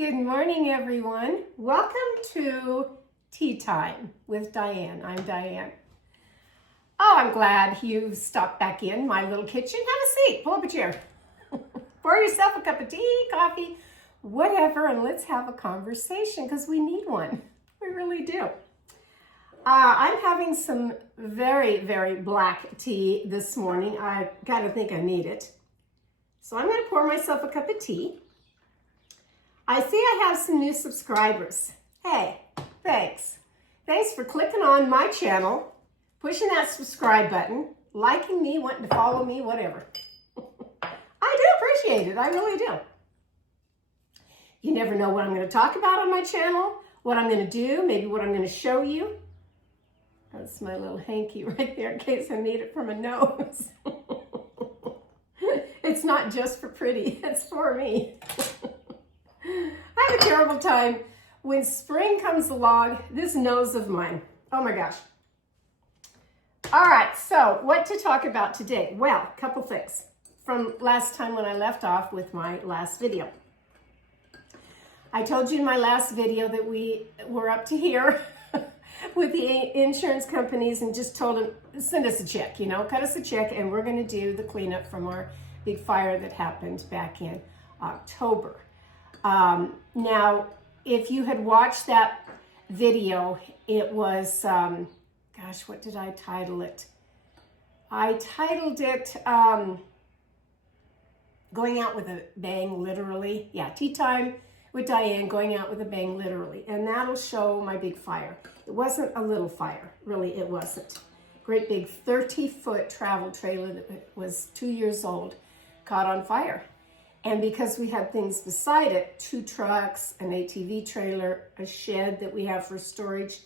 Good morning, everyone. Welcome to Tea Time with Diane. I'm Diane. Oh, I'm glad you stopped back in my little kitchen. Have a seat, pull up a chair. Pour yourself a cup of tea, coffee, whatever, and let's have a conversation because we need one. We really do. I'm having some very, very black tea this morning. I gotta think I need it. So I'm gonna pour myself a cup of tea. I see I have some new subscribers. Hey, thanks. Thanks for clicking on my channel, pushing that subscribe button, liking me, wanting to follow me, whatever. I do appreciate it, I really do. You never know what I'm going to talk about on my channel, what I'm going to do, maybe what I'm going to show you. That's my little hanky right there in case I need it for my nose. It's not just for pretty, it's for me. I have a terrible time when spring comes along, this nose of mine. Oh my gosh. All right, so what to talk about today? Well, a couple things from last time when I left off with my last video. I told you in my last video that we were up to here with the insurance companies and just told them, send us a check, cut us a check, and we're going to do the cleanup from our big fire that happened back in October. Now, if you had watched that video, it was, gosh, what did I title it? I titled it, Going Out with a Bang, Literally. Yeah, Tea Time with Diane, Going Out with a Bang, Literally. And that'll show my big fire. It wasn't a little fire, really, it wasn't. Great big 30-foot travel trailer that was 2 years old caught on fire. And because we had things beside it, 2 trucks, an ATV trailer, a shed that we have for storage,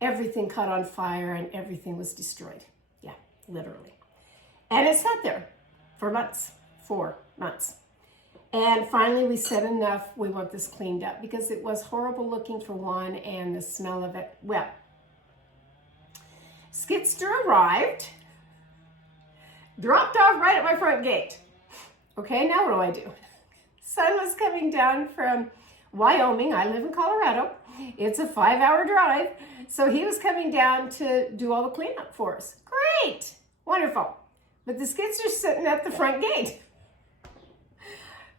everything caught on fire and everything was destroyed. Yeah, literally. And it sat there for months, 4 months. And finally we said enough, we want this cleaned up because it was horrible looking for one and the smell of it. Well, Skidster arrived, dropped off right at my front gate. Okay, now what do? Son was coming down from Wyoming. I live in Colorado. It's a 5-hour drive. So he was coming down to do all the cleanup for us. Great, wonderful. But the skidster's sitting at the front gate.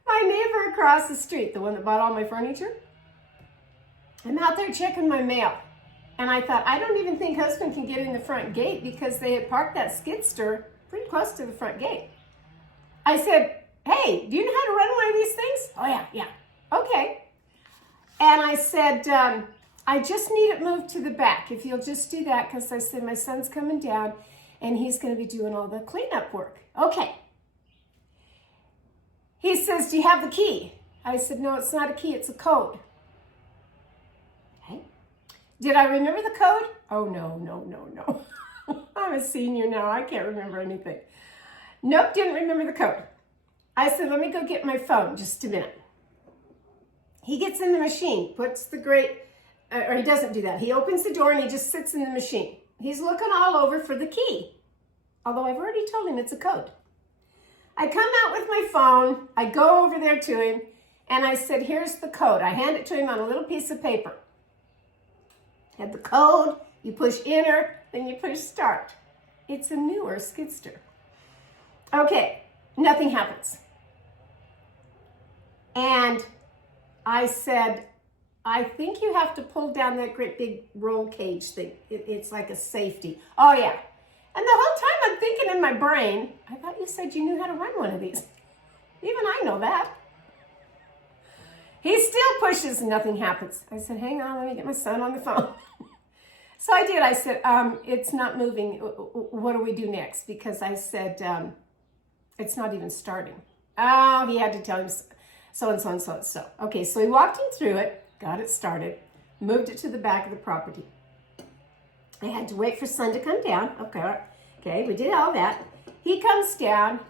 My neighbor across the street, the one that bought all my furniture, I'm out there checking my mail. And I thought, I don't even think husband can get in the front gate because they had parked that skidster pretty close to the front gate. I said, hey, do you know how to run one of these things? Oh, yeah, okay. And I said, I just need it moved to the back. If you'll just do that, because I said, my son's coming down and he's going to be doing all the cleanup work. Okay. He says, do you have the key? I said, no, it's not a key, it's a code. Okay. Did I remember the code? Oh, no. I'm a senior now, I can't remember anything. Nope, didn't remember the code. I said, let me go get my phone, just a minute. He gets in the machine, puts the or he doesn't do that. He opens the door and he just sits in the machine. He's looking all over for the key, although I've already told him it's a code. I come out with my phone, I go over there to him, and I said, here's the code. I hand it to him on a little piece of paper. Had the code, you push enter, then you push start. It's a newer skidster. Okay, nothing happens. And I said, I think you have to pull down that great big roll cage thing. It's like a safety. Oh, yeah. And the whole time I'm thinking in my brain, I thought you said you knew how to run one of these. Even I know that. He still pushes and nothing happens. I said, hang on, let me get my son on the phone. So I did. I said, it's not moving. What do we do next? Because I said, it's not even starting. Oh, he had to tell him so-and-so and so-and-so. Okay, so he walked him through it, got it started, moved it to the back of the property. I had to wait for son to come down. Okay, we did all that. He comes down,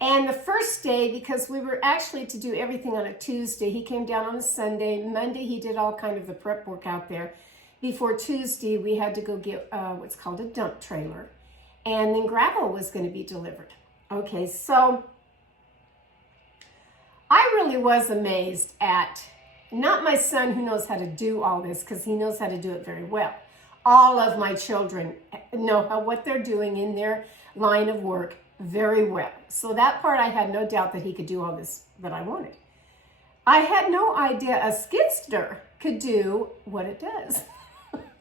and the first day, because we were actually to do everything on a Tuesday, he came down on a Sunday. Monday, he did all kind of the prep work out there. Before Tuesday, we had to go get what's called a dump trailer, and then gravel was going to be delivered. Okay, so I really was amazed at Not my son who knows how to do all this, because he knows how to do it very well. All of my children know what they're doing in their line of work very well. So that part I had no doubt that he could do all this that I wanted. I had no idea a skidster could do what it does.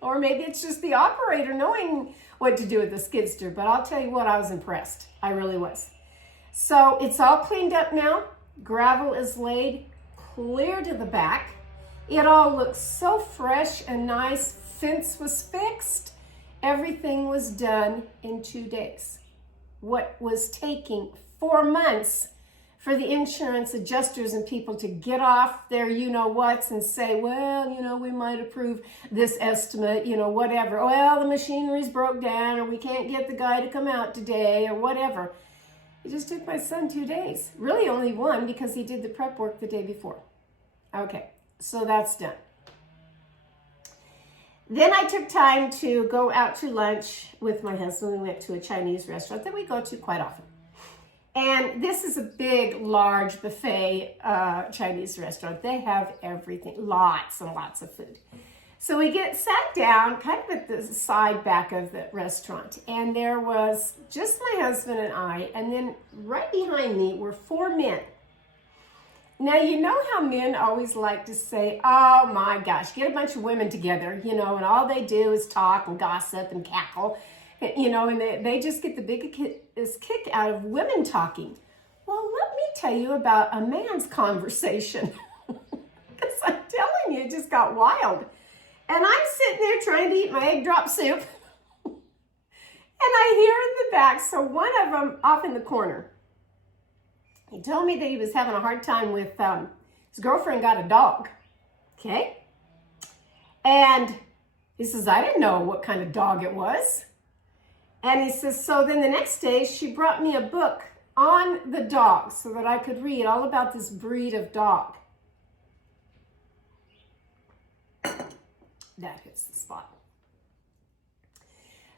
Or maybe it's just the operator knowing what to do with the skidster. But I'll tell you what, I was impressed. I really was. So it's all cleaned up now. Gravel is laid clear to the back. It all looks so fresh and nice. Fence was fixed. Everything was done in 2 days. What was taking 4 months for the insurance adjusters and people to get off their you-know-whats and say, well, we might approve this estimate, whatever. Well, the machinery's broke down, or we can't get the guy to come out today, or whatever. It just took my son 2 days. Really only 1, because he did the prep work the day before. Okay, so that's done. Then I took time to go out to lunch with my husband. We went to a Chinese restaurant that we go to quite often. And this is a big, large buffet Chinese restaurant. They have everything, lots and lots of food. So we sat down kind of at the side back of the restaurant. And there was just my husband and I. And then right behind me were 4 men. Now, you know how men always like to say, oh my gosh, get a bunch of women together, and all they do is talk and gossip and cackle, and they just get the biggest kick out of women talking. Well, let me tell you about a man's conversation, because I'm telling you, it just got wild. And I'm sitting there trying to eat my egg drop soup, and I hear in the back, so one of them off in the corner, he told me that he was having a hard time with his girlfriend got a dog, okay? And he says, I didn't know what kind of dog it was. And he says, so then the next day she brought me a book on the dog so that I could read all about this breed of dog. That hits the spot.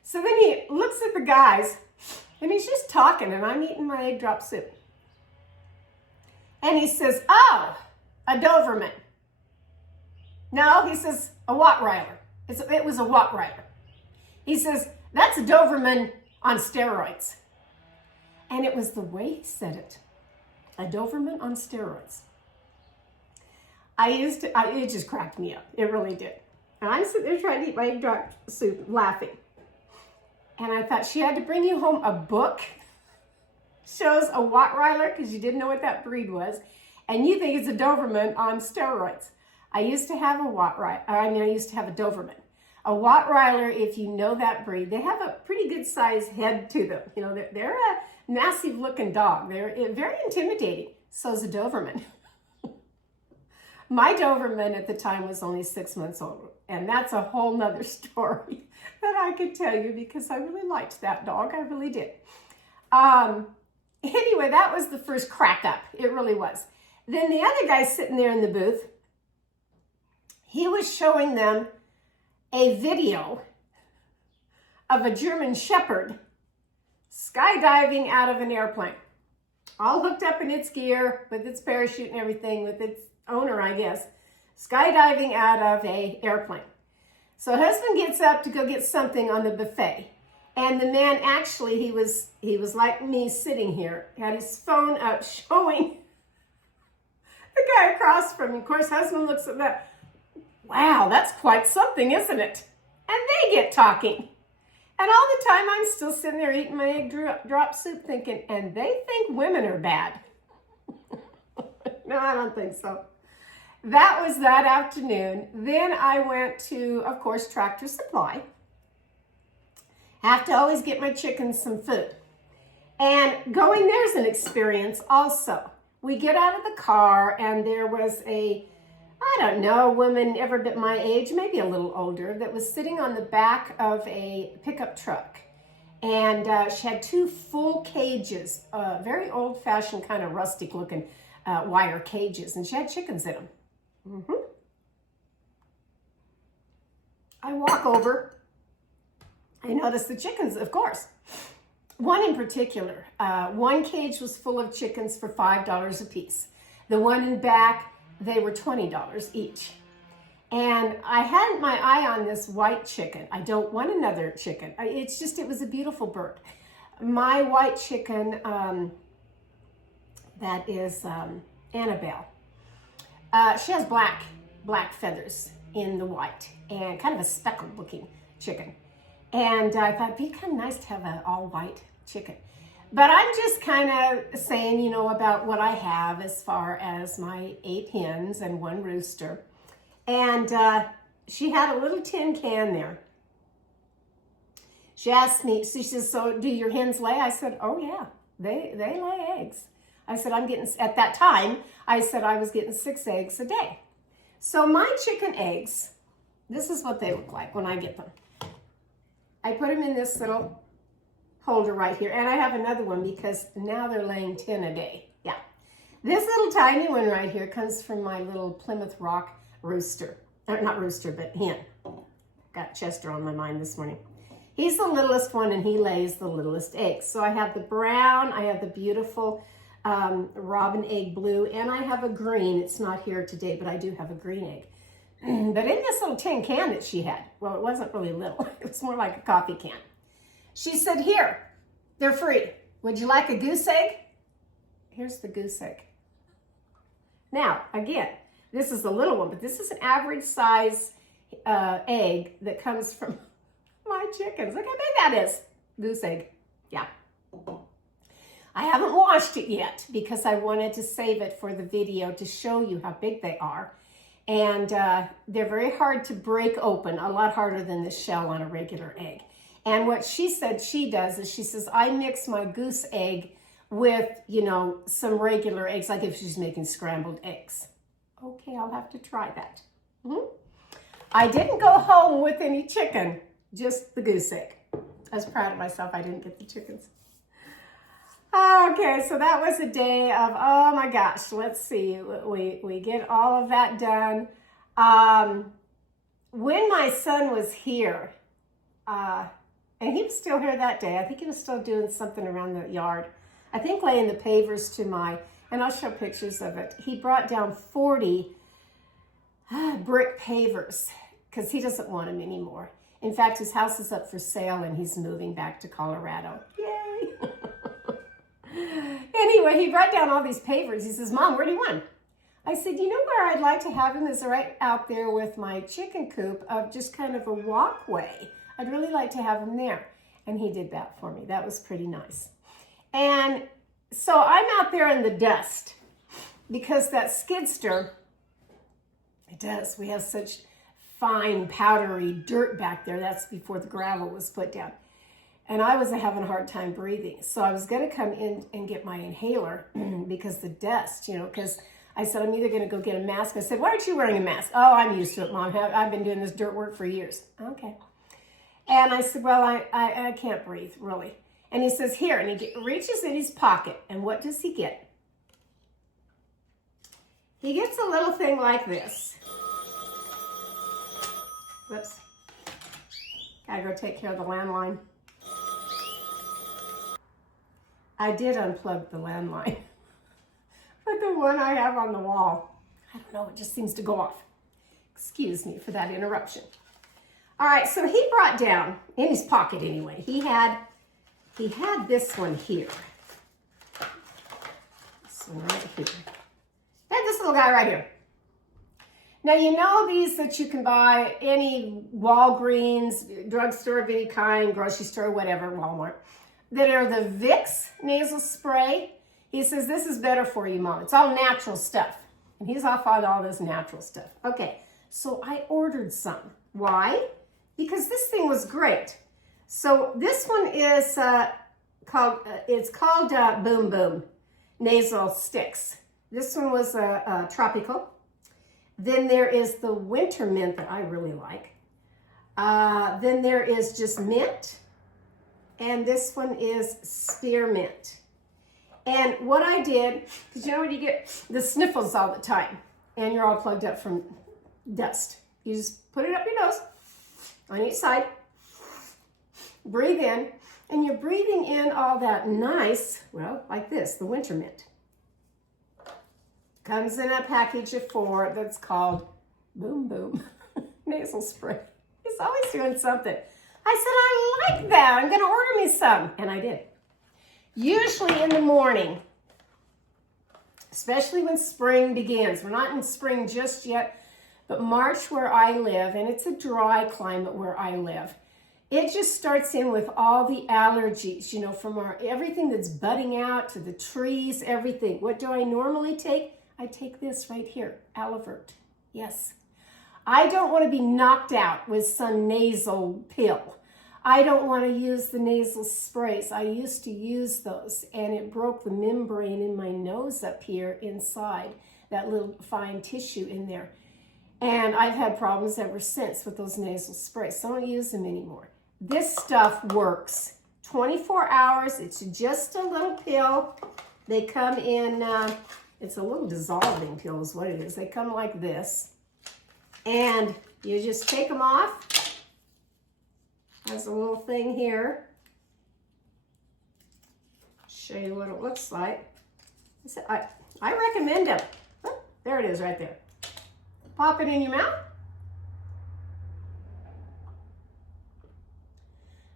So then he looks at the guys and he's just talking, and I'm eating my egg drop soup. And he says, oh, a Doberman. No, he says, a Rottweiler. It was a Rottweiler. He says, that's a Doberman on steroids. And it was the way he said it. A Doberman on steroids. It just cracked me up. It really did. And I'm sitting there trying to eat my egg drop soup, laughing. And I thought, she had to bring you home a book shows a Rottweiler because you didn't know what that breed was, and you think it's a Doberman on steroids. I used to have a Doberman. A Rottweiler, if you know that breed, they have a pretty good sized head to them. They're a massive looking dog. They're very intimidating. So is a Doberman. My Doberman at the time was only 6 months old, and that's a whole nother story that I could tell you, because I really liked that dog. I really did. Anyway, that was the first crack up. It really was. Then the other guy sitting there in the booth, he was showing them a video of a German Shepherd skydiving out of an airplane, all hooked up in its gear with its parachute and everything, with its owner, I guess, skydiving out of an airplane. So husband gets up to go get something on the buffet. And the man, actually, he was like me sitting here, had his phone up showing the guy across from me. Of course, husband looks at that. Wow, that's quite something, isn't it? And they get talking. And all the time, I'm still sitting there eating my egg drop soup thinking, and they think women are bad. No, I don't think so. That was that afternoon. Then I went to, of course, Tractor Supply. Have to always get my chickens some food. And going there's an experience also. We get out of the car, and there was a woman every bit my age, maybe a little older, that was sitting on the back of a pickup truck. And she had 2 full cages, very old-fashioned, kind of rustic-looking wire cages, and she had chickens in them. I walk over. I noticed the chickens, of course. One in particular, one cage was full of chickens for $5 a piece. The one in back, They were $20 each. And I had my eye on this white chicken. I don't want another chicken. It was a beautiful bird. My white chicken, that is Annabelle. She has black feathers in the white and kind of a speckled looking chicken. And I thought it'd be kind of nice to have an all white chicken. But I'm just kind of saying, you know, about what I have as far as my 8 hens and 1 rooster. And she had a little tin can there. She asked me, she says, so do your hens lay? I said, oh yeah, they lay eggs. I said, at that time, I said I was getting 6 eggs a day. So my chicken eggs, this is what they look like when I get them. I put them in this little holder right here. And I have another one because now they're laying 10 a day. Yeah. This little tiny one right here comes from my little Plymouth Rock rooster. Not rooster, but hen. Got Chester on my mind this morning. He's the littlest one and he lays the littlest eggs. So I have the brown, I have the beautiful robin egg blue, and I have a green. It's not here today, but I do have a green egg. But in this little tin can that she had, well, it wasn't really little. It was more like a coffee can. She said, here, they're free. Would you like a goose egg? Here's the goose egg. Now, again, this is a little one, but this is an average size egg that comes from my chickens. Look how big that is. Goose egg. Yeah. I haven't washed it yet because I wanted to save it for the video to show you how big they are. And they're very hard to break open, a lot harder than the shell on a regular egg. And what she said she does is she says, I mix my goose egg with, you know, some regular eggs, like if she's making scrambled eggs. Okay, I'll have to try that. I didn't go home with any chicken, just the goose egg. I was proud of myself I didn't get the chickens. Okay, so that was a day of, oh my gosh, let's see, we get all of that done. When my son was here, and he was still here that day, I think he was still doing something around the yard. I think laying the pavers to my, and I'll show pictures of it. He brought down 40 brick pavers because he doesn't want them anymore. In fact, his house is up for sale and he's moving back to Colorado. Yay! Anyway, he brought down all these pavers. He says, Mom, where do you want them? I said, you know where I'd like to have them is right out there with my chicken coop of just kind of a walkway. I'd really like to have them there. And he did that for me. That was pretty nice. And so I'm out there in the dust because that skidster, it does. We have such fine, powdery dirt back there. That's before the gravel was put down. And I was having a hard time breathing. So I was going to come in and get my inhaler because the dust, you know, because I said, I'm either going to go get a mask. I said, why aren't you wearing a mask? Oh, I'm used to it, Mom. I've been doing this dirt work for years. Okay. And I said, well, I can't breathe, really. And he says, here. And he reaches in his pocket. And what does he get? He gets a little thing like this. Whoops. Gotta go take care of the landline. I did unplug the landline. But the one I have on the wall, I don't know, it just seems to go off. Excuse me for that interruption. All right, so he brought down, in his pocket anyway, he had this one here. This one right here. And this little guy right here. Now, you know these that you can buy any Walgreens, drugstore of any kind, grocery store, whatever, Walmart, that are the Vicks nasal spray. He says, this is better for you, Mom. It's all natural stuff. And he's off on all this natural stuff. Okay, so I ordered some. Why? Because this thing was great. So this one is called Boom Boom Nasal Sticks. This one was tropical. Then there is the winter mint that I really like. Then there is just mint. And this one is spearmint. And what I did, because you know when you get the sniffles all the time and you're all plugged up from dust, you just put it up your nose on each side, breathe in, and you're breathing in all that nice, well, like this, the winter mint. Comes in a package of 4 that's called Boom Boom nasal spray. He's always doing something. I said, I like that. I'm going to order me some. And I did. Usually in the morning, especially when spring begins. We're not in spring just yet, but March where I live, and it's a dry climate where I live, it just starts in with all the allergies, you know, from everything that's budding out to the trees, everything. What do I normally take? I take this right here, Alivert. Yes. I don't want to be knocked out with some nasal pill. I don't want to use the nasal sprays. I used to use those, and it broke the membrane in my nose up here inside, that little fine tissue in there. And I've had problems ever since with those nasal sprays, so I don't use them anymore. This stuff works 24 hours. It's just a little pill. They come in, it's a little dissolving pill is what it is. They come like this. And you just take them off. Has a little thing here. Show you what it looks like. I recommend them. Oh, there it is right there. Pop it in your mouth.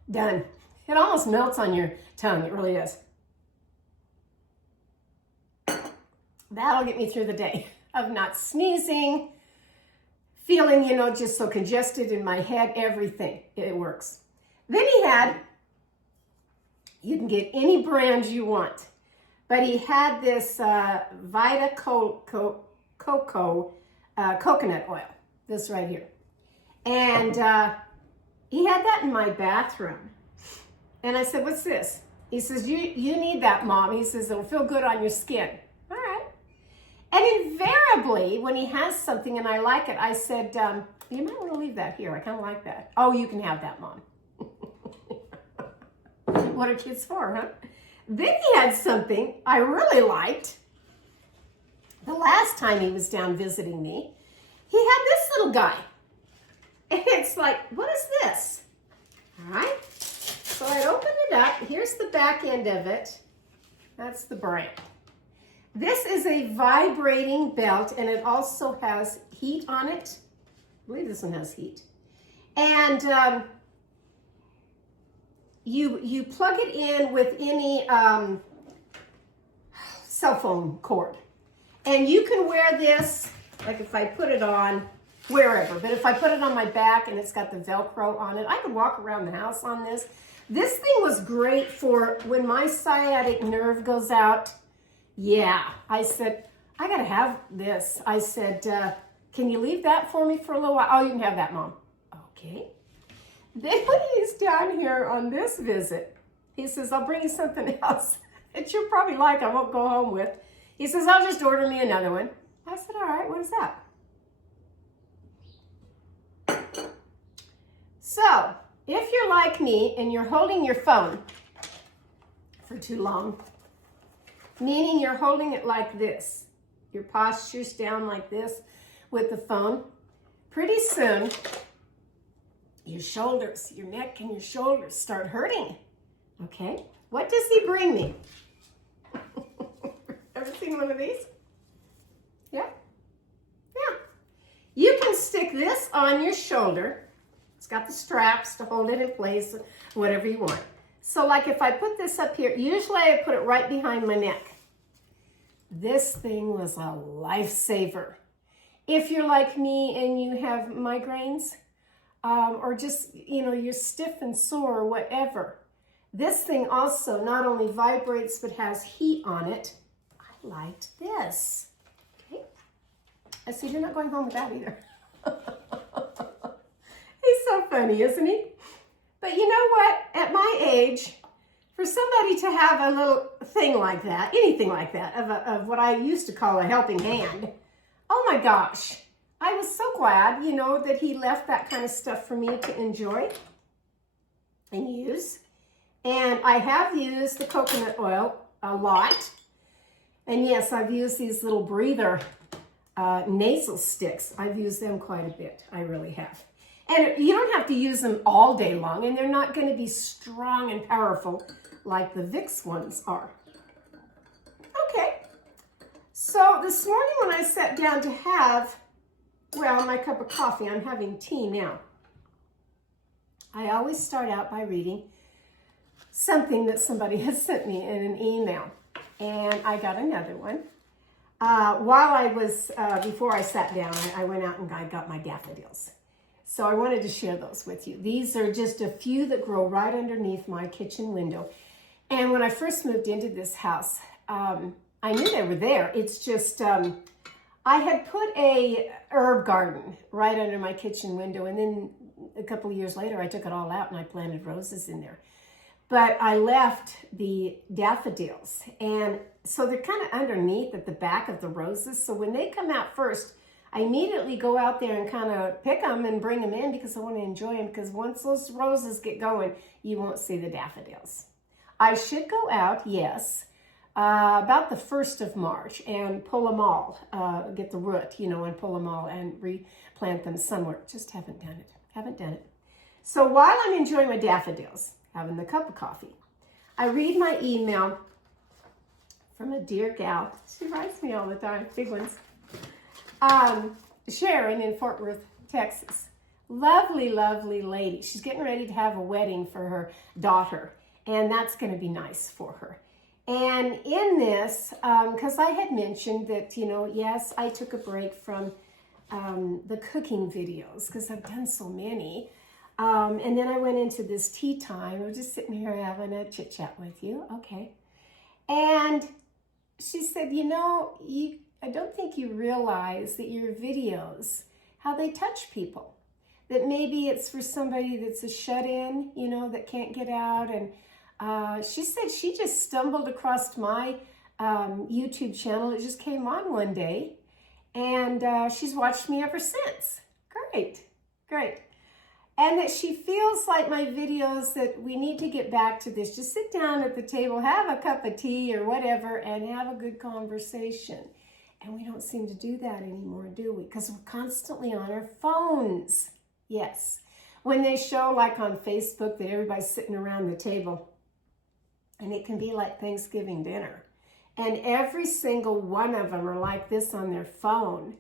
Done. It almost melts on your tongue. It really does. That'll get me through the day of not sneezing, feeling, you know, just so congested in my head, everything. It works. Then he had, you can get any brand you want, but he had this Vita Coco coconut oil, this right here. And he had that in my bathroom. And I said, what's this? He says, you need that, Mom. He says, it'll feel good on your skin. All right. And invariably, when he has something and I like it, I said, you might want to leave that here. I kind of like that. Oh, you can have that, Mom. What are kids for, huh? Then he had something I really liked. The last time he was down visiting me, he had this little guy. And it's like, what is this? All right. So I opened it up. Here's the back end of it. That's the brand. This is a vibrating belt, and it also has heat on it. I believe this one has heat. And you plug it in with any cell phone cord. And you can wear this, like if I put it on, wherever. But if I put it on my back and it's got the Velcro on it, I could walk around the house on this. This thing was great for when my sciatic nerve goes out. Yeah, I said, I gotta have this. I said, can you leave that for me for a little while? Oh, you can have that, Mom. Okay. Then when he's down here on this visit, he says, I'll bring you something else that you'll probably like, I won't go home with. He says, I'll just order me another one. I said, all right, what is that? So, if you're like me and you're holding your phone for too long, meaning you're holding it like this, your posture's down like this with the phone, pretty soon your shoulders, your neck and your shoulders start hurting. Okay, what does he bring me? Ever seen one of these? Yeah? Yeah. You can stick this on your shoulder. It's got the straps to hold it in place, whatever you want. So like if I put this up here, usually I put it right behind my neck. This thing was a lifesaver. If you're like me and you have migraines, or just, you know, you're stiff and sore or whatever, this thing also not only vibrates but has heat on it. I liked this. Okay. I see you're not going home with that either. He's so funny, isn't he? But you know what? At my age, for somebody to have a little thing like that, anything like that, of what I used to call a helping hand, oh my gosh. I was so glad, you know, that he left that kind of stuff for me to enjoy and use. And I have used the coconut oil a lot. And yes, I've used these little breather nasal sticks. I've used them quite a bit. I really have. And you don't have to use them all day long, and they're not going to be strong and powerful like the Vicks ones are. Okay. So this morning when I sat down to have, well, my cup of coffee, I'm having tea now. I always start out by reading something that somebody has sent me in an email. And I got another one. Before I sat down, I went out and I got my daffodils. So I wanted to share those with you. These are just a few that grow right underneath my kitchen window. And when I first moved into this house, I knew they were there. It's just, I had put a herb garden right under my kitchen window. And then a couple of years later, I took it all out and I planted roses in there. But I left the daffodils. And so they're kind of underneath at the back of the roses. So when they come out first, I immediately go out there and kind of pick them and bring them in because I want to enjoy them. Because once those roses get going, you won't see the daffodils. I should go out, yes, about the 1st of March and pull them all, get the root, and pull them all and replant them somewhere. Just haven't done it. So while I'm enjoying my daffodils, having the cup of coffee, I read my email from a dear gal. She writes me all the time, big ones. Sharon in Fort Worth, Texas. Lovely, lovely lady. She's getting ready to have a wedding for her daughter, and that's going to be nice for her. And in this, because I had mentioned that, yes, I took a break from the cooking videos because I've done so many. And then I went into this tea time. We're just sitting here having a chit chat with you. Okay. And she said, I don't think you realize that your videos, how they touch people. That maybe it's for somebody that's a shut-in, that can't get out. And she said she just stumbled across my YouTube channel. It just came on one day. And she's watched me ever since. Great. And that she feels like my videos, that we need to get back to this. Just sit down at the table, have a cup of tea or whatever, and have a good conversation. And we don't seem to do that anymore, do we? Because we're constantly on our phones. Yes. When they show, like on Facebook, that everybody's sitting around the table, and it can be like Thanksgiving dinner. And every single one of them are like this on their phone.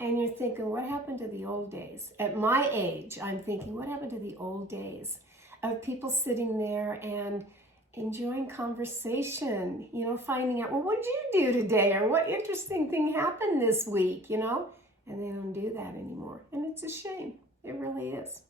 And you're thinking, what happened to the old days? At my age, I'm thinking, what happened to the old days of people sitting there and enjoying conversation, finding out, well, what did you do today? Or what interesting thing happened this week, And they don't do that anymore. And it's a shame. It really is.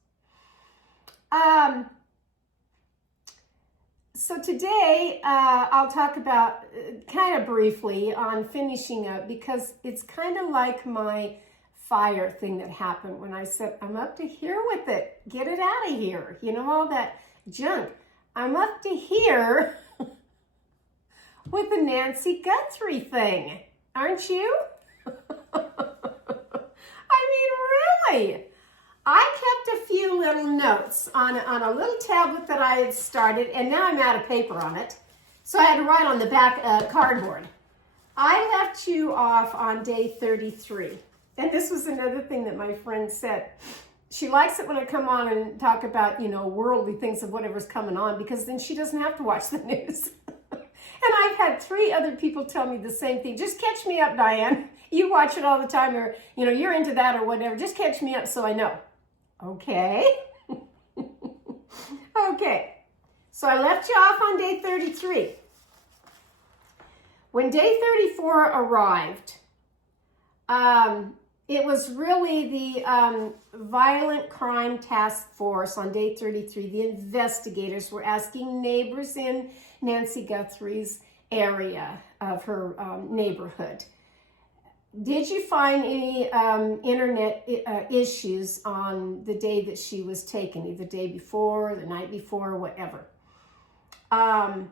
So today, I'll talk about kind of briefly on finishing up, because it's kind of like my fire thing that happened when I said, I'm up to here with it. Get it out of here. All that junk. I'm up to here with the Nancy Guthrie thing. Aren't you? Really. I kept a few little notes on a little tablet that I had started, and now I'm out of paper on it. So I had to write on the back cardboard. I left you off on day 33. And this was another thing that my friend said. She likes it when I come on and talk about, worldly things of whatever's coming on, because then she doesn't have to watch the news. And I've had 3 other people tell me the same thing. Just catch me up, Diane. You watch it all the time, or, you're into that or whatever. Just catch me up so I know. Okay. Okay. So I left you off on day 33. When day 34 arrived, it was really the Violent Crime Task Force on day 33. The investigators were asking neighbors in Nancy Guthrie's area of her neighborhood, did you find any internet issues on the day that she was taken, either the day before, the night before, whatever? Some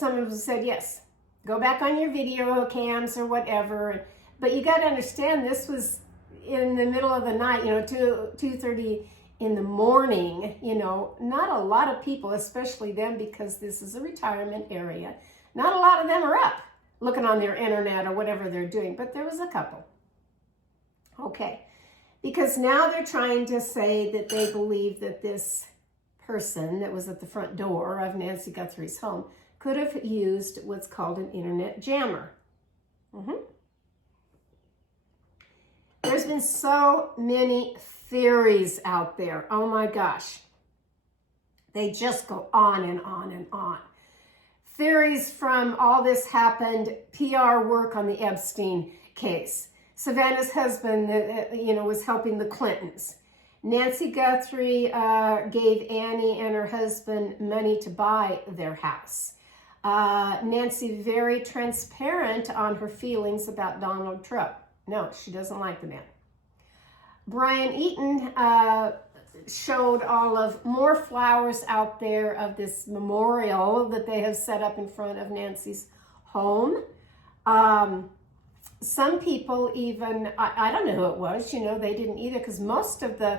of them said yes. Go back on your video cams or whatever. But you got to understand, this was in the middle of the night, 2:30 in the morning. Not a lot of people, especially them, because this is a retirement area. Not a lot of them are up looking on their internet or whatever they're doing, but there was a couple. Okay, because now they're trying to say that they believe that this person that was at the front door of Nancy Guthrie's home could have used what's called an internet jammer. There's been so many theories out there. Oh my gosh. They just go on and on and on. Theories from all this happened, PR work on the Epstein case. Savannah's husband, was helping the Clintons. Nancy Guthrie gave Annie and her husband money to buy their house. Nancy very transparent on her feelings about Donald Trump. No, she doesn't like the man. Brian Eaton showed all of more flowers out there of this memorial that they have set up in front of Nancy's home. Some people even, I don't know who it was, they didn't either, because most of the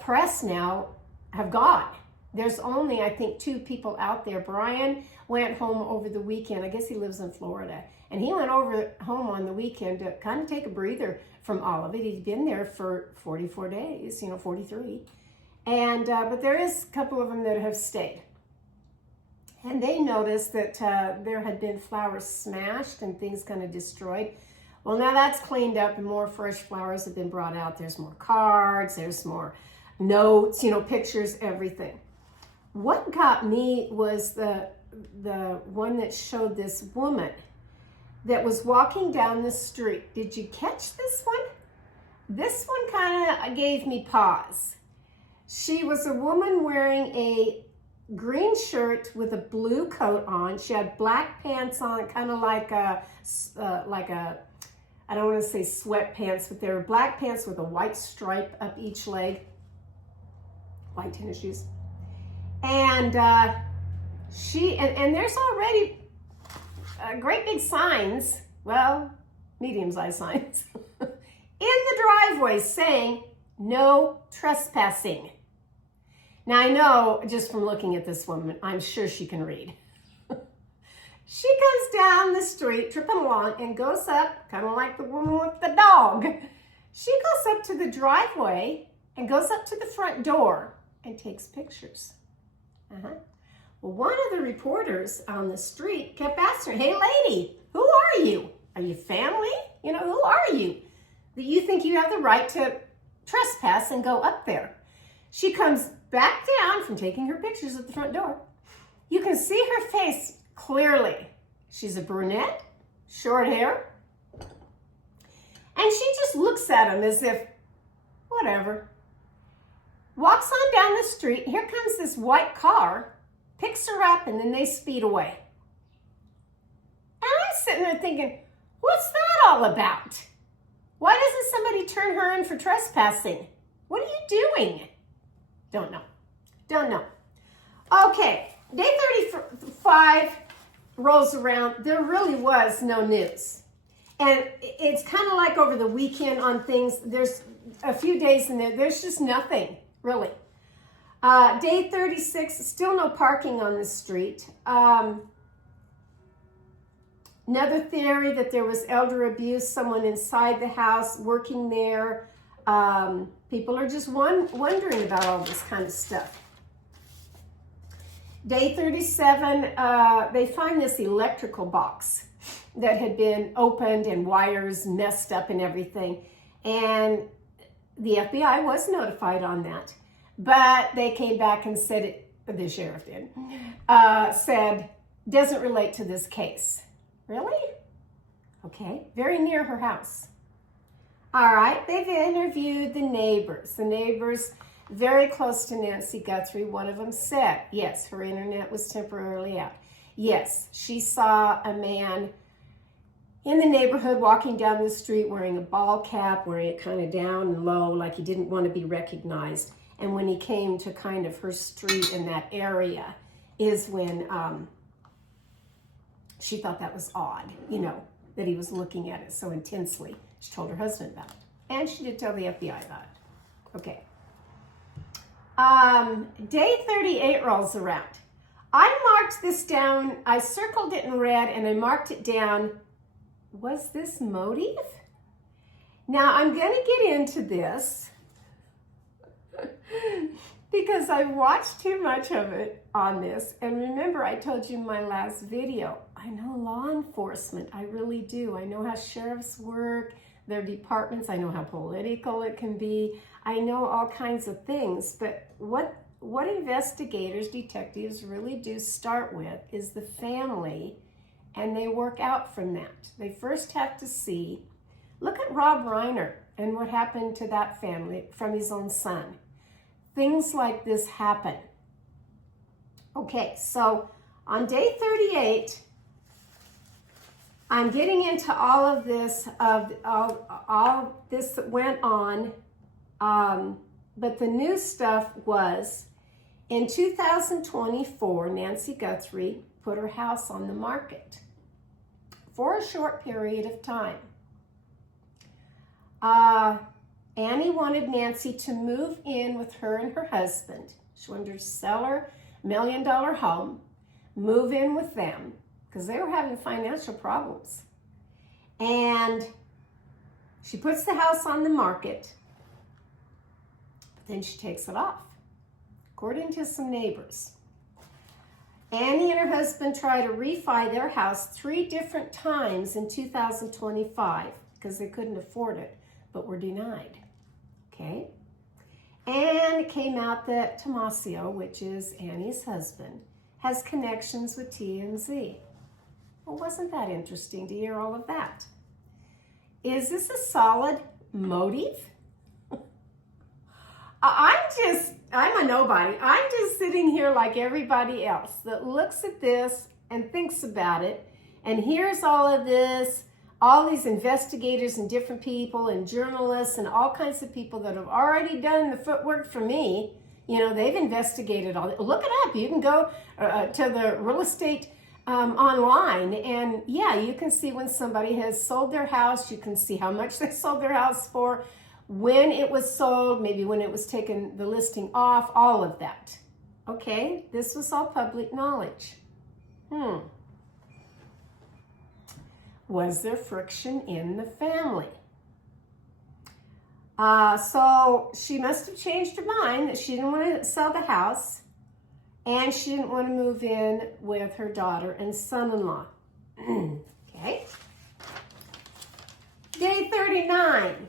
press now have gone. There's only, I think, 2 people out there. Brian went home over the weekend. I guess he lives in Florida. And he went over home on the weekend to kind of take a breather from all of it. He'd been there for 44 days, 43. And, but there is a couple of them that have stayed. And they noticed that there had been flowers smashed and things kind of destroyed. Well, now that's cleaned up and more fresh flowers have been brought out. There's more cards, there's more notes, pictures, everything. What got me was the one that showed this woman that was walking down the street. Did you catch this one? This one kind of gave me pause. She was a woman wearing a green shirt with a blue coat on. She had black pants on, kind of like a, I don't want to say sweatpants, but they were black pants with a white stripe up each leg. White tennis shoes. And and there's already great big signs, well, medium-sized signs, in the driveway saying, no trespassing. Now I know, just from looking at this woman, I'm sure she can read. She goes down the street, tripping along, and goes up, kind of like the woman with the dog. She goes up to the driveway and goes up to the front door and takes pictures. Well, one of the reporters on the street kept asking her, hey lady, who are you? Are you family? Who are you? That you think you have the right to trespass and go up there? She comes back down from taking her pictures at the front door. You can see her face clearly. She's a brunette, short hair, and she just looks at him as if, whatever. Walks on down the street. Here comes this white car, picks her up, and then they speed away. And I'm sitting there thinking, what's that all about? Why doesn't somebody turn her in for trespassing? What are you doing? Don't know. Okay, day 35 rolls around. There really was no news. And it's kind of like over the weekend on things. There's a few days in there. There's just nothing, really. Day 36, still no parking on the street. Another theory that there was elder abuse, someone inside the house working there. People are just wondering about all this kind of stuff. Day 37, they find this electrical box that had been opened and wires messed up and everything. And the FBI was notified on that. But they came back and said, the sheriff did, said, doesn't relate to this case. Really? Okay, very near her house. All right, they've interviewed the neighbors. The neighbors very close to Nancy Guthrie. One of them said, yes, her internet was temporarily out. Yes, she saw a man in the neighborhood walking down the street wearing a ball cap, wearing it kind of down and low, like he didn't want to be recognized. And when he came to kind of her street in that area is when she thought that was odd, that he was looking at it so intensely. She told her husband about it. And she did tell the FBI about it. Okay. Day 38 rolls around. I marked this down. I circled it in red and I marked it down. Was this motive? Now I'm going to get into this because I watched too much of it on this. And remember, I told you in my last video, I know law enforcement. I really do. I know how sheriffs work, their departments. I know how political it can be. I know all kinds of things, but what investigators, detectives really do start with is the family, and they work out from that. They first have to see, look at Rob Reiner and what happened to that family from his own son. Things like this happen. Okay, so on day 38, I'm getting into all of this, all this that went on, but the new stuff was, in 2024, Nancy Guthrie put her house on the market for a short period of time. Annie wanted Nancy to move in with her and her husband. She wanted her to sell her $1 million home, move in with them, because they were having financial problems. And she puts the house on the market, but then she takes it off, according to some neighbors. Annie and her husband tried to refi their house 3 different times in 2025 because they couldn't afford it, but were denied. Okay? And it came out that Tomasio, which is Annie's husband, has connections with TMZ. Well, wasn't that interesting to hear all of that? Is this a solid motive? I'm a nobody. I'm just sitting here like everybody else that looks at this and thinks about it and hears all of this, all these investigators and different people and journalists and all kinds of people that have already done the footwork for me. You know, they've investigated all that. Look it up. You can go to the real estate online, and yeah, you can see when somebody has sold their house. You can see how much they sold their house for, when it was sold, maybe when it was taken, the listing off, all of that. Okay, this was all public knowledge. Was there friction in the family? So she must have changed her mind that she didn't want to sell the house, and she didn't want to move in with her daughter and son-in-law. Okay. Day 39.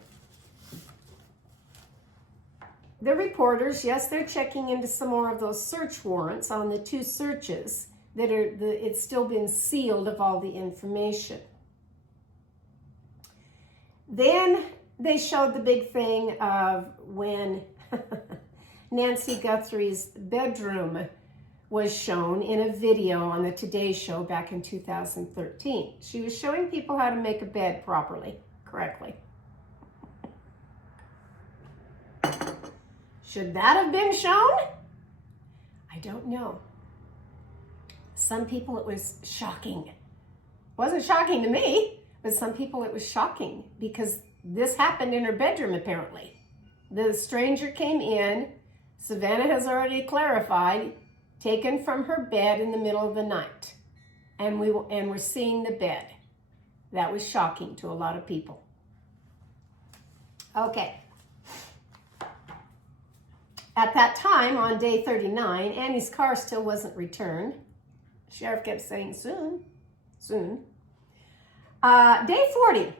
The reporters, yes, they're checking into some more of those search warrants on the 2 searches that are, it's still been sealed of all the information. Then they showed the big thing of when Nancy Guthrie's bedroom was shown in a video on the Today Show back in 2013. She was showing people how to make a bed properly, correctly. Should that have been shown? I don't know. Some people it was shocking. It wasn't shocking to me, but some people it was shocking because this happened in her bedroom apparently. The stranger came in, Savannah has already clarified, taken from her bed in the middle of the night. And we're seeing the bed. That was shocking to a lot of people. Okay. At that time, on day 39, Annie's car still wasn't returned. The sheriff kept saying, soon, soon. Day 40.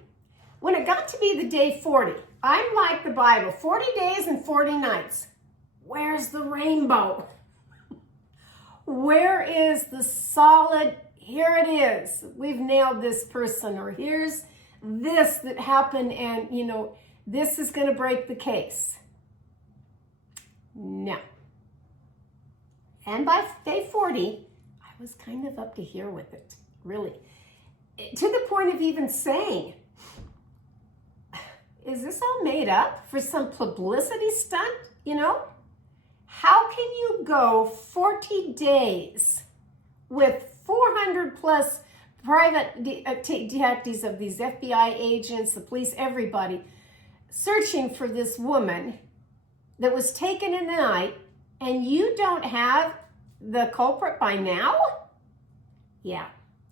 When it got to be the day 40, I'm like the Bible, 40 days and 40 nights. Where's the rainbow? Where is the solid, here it is, we've nailed this person, or here's this that happened, and, you know, this is going to break the case. No. And by day 40, I was kind of up to here with it, really. To the point of even saying, is this all made up for some publicity stunt, you know? How can you go 40 days with 400 plus private detectives of these FBI agents, the police, everybody, searching for this woman that was taken in the night, and you don't have the culprit by now? Yeah,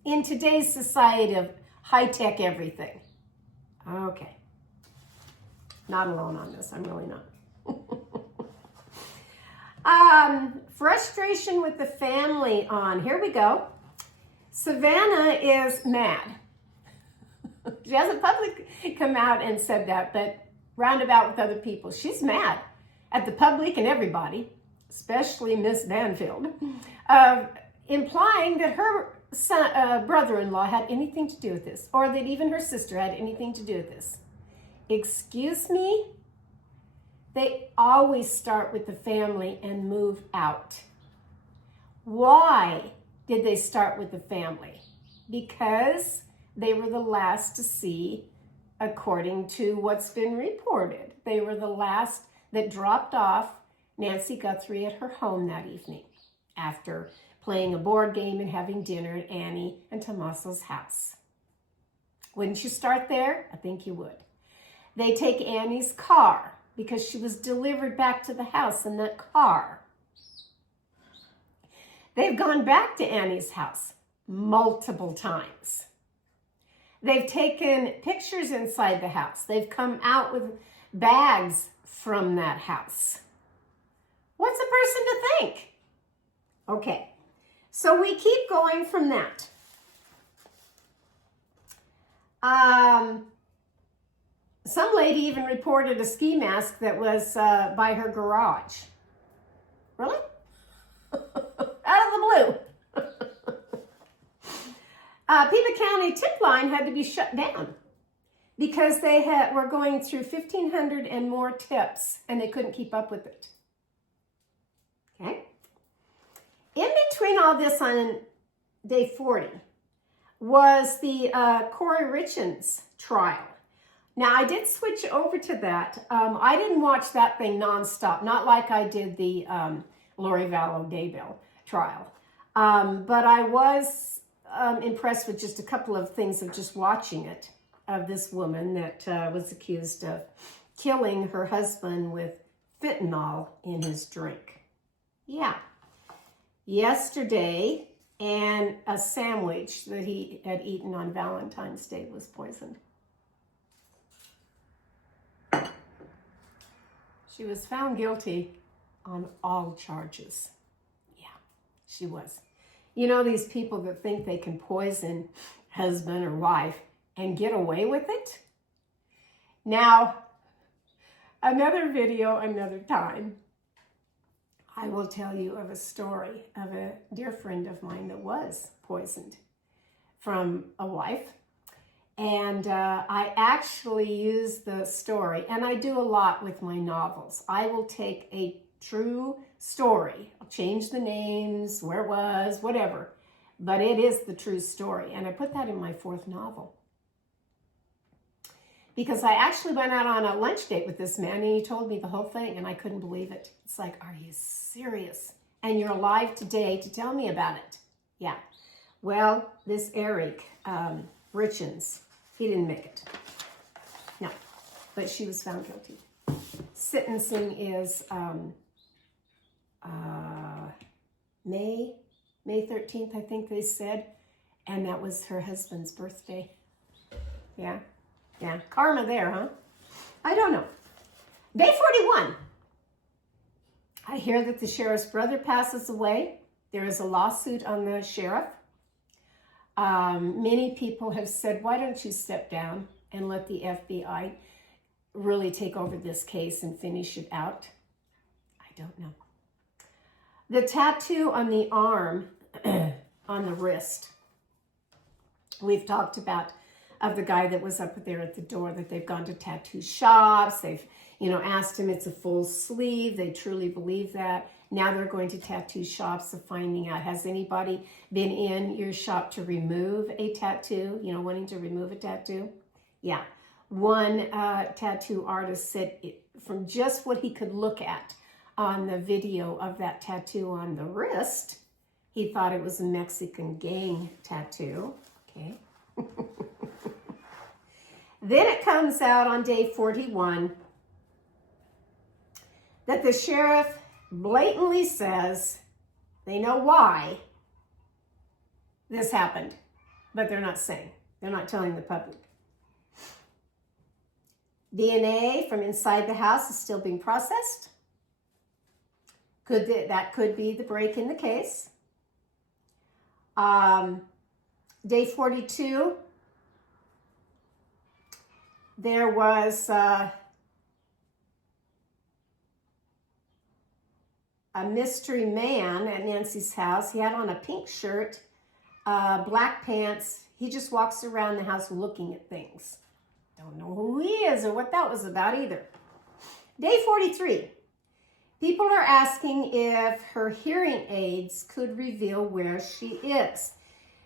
in today's society of high-tech everything. Okay. Not alone on this, I'm really not. Frustration with the family on. Here we go. Savannah is mad. She hasn't publicly come out and said that, but roundabout with other people, she's mad at the public and everybody, especially Miss Banfield, implying that her brother-in-law had anything to do with this, or that even her sister had anything to do with this. Excuse me? They always start with the family and move out. Why did they start with the family? Because they were the last to see, according to what's been reported. They were the last that dropped off Nancy Guthrie at her home that evening after playing a board game and having dinner at Annie and Tommaso's house. Wouldn't you start there? I think you would. They take Annie's car because she was delivered back to the house in that car. They've gone back to Annie's house multiple times. They've taken pictures inside the house. They've come out with bags from that house. What's a person to think? Okay, so we keep going from that. Some lady even reported a ski mask that was by her garage. Really? Out of the blue. Pima County tip line had to be shut down because they were going through 1,500 and more tips and they couldn't keep up with it. Okay. In between all this on day 40 was the Corey Richards trial. Now, I did switch over to that. I didn't watch that thing nonstop, not like I did the Lori Vallow Daybell trial. But I was impressed with just a couple of things of just watching it, of this woman that was accused of killing her husband with fentanyl in his drink. Yeah. Yesterday, and a sandwich that he had eaten on Valentine's Day was poisoned. She was found guilty on all charges. Yeah, she was. You know, these people that think they can poison husband or wife and get away with it? Now, another video, another time. I will tell you of a story of a dear friend of mine that was poisoned from a wife. And I actually use the story, and I do a lot with my novels. I will take a true story, I'll change the names, where it was, whatever, but it is the true story. And I put that in my 4th novel. Because I actually went out on a lunch date with this man, and he told me the whole thing, and I couldn't believe it. It's like, are you serious? And you're alive today to tell me about it. Yeah. Well, this Eric Richards, he didn't make it. No, but she was found guilty. Sentencing is May 13th, I think they said, and that was her husband's birthday. Yeah, karma there, huh? I don't know. Day 41. I hear that the sheriff's brother passes away. There is a lawsuit on the sheriff. Many people have said, why don't you step down and let the FBI really take over this case and finish it out? I don't know. The tattoo on the arm, on the wrist, we've talked about, of the guy that was up there at the door, that they've gone to tattoo shops. They've, asked him, it's a full sleeve. They truly believe that. Now they're going to tattoo shops of finding out, has anybody been in your shop to remove a tattoo, wanting to remove a tattoo? Yeah. One tattoo artist said from just what he could look at on the video of that tattoo on the wrist, he thought it was a Mexican gang tattoo. Okay. Then it comes out on day 41 that the sheriff blatantly says they know why this happened, but they're not saying. They're not telling the public. DNA from inside the house is still being processed. That could be the break in the case. Day 42, there was a mystery man at Nancy's house. He had on a pink shirt, black pants. He just walks around the house looking at things. Don't know who he is or what that was about either. Day 43. People are asking if her hearing aids could reveal where she is.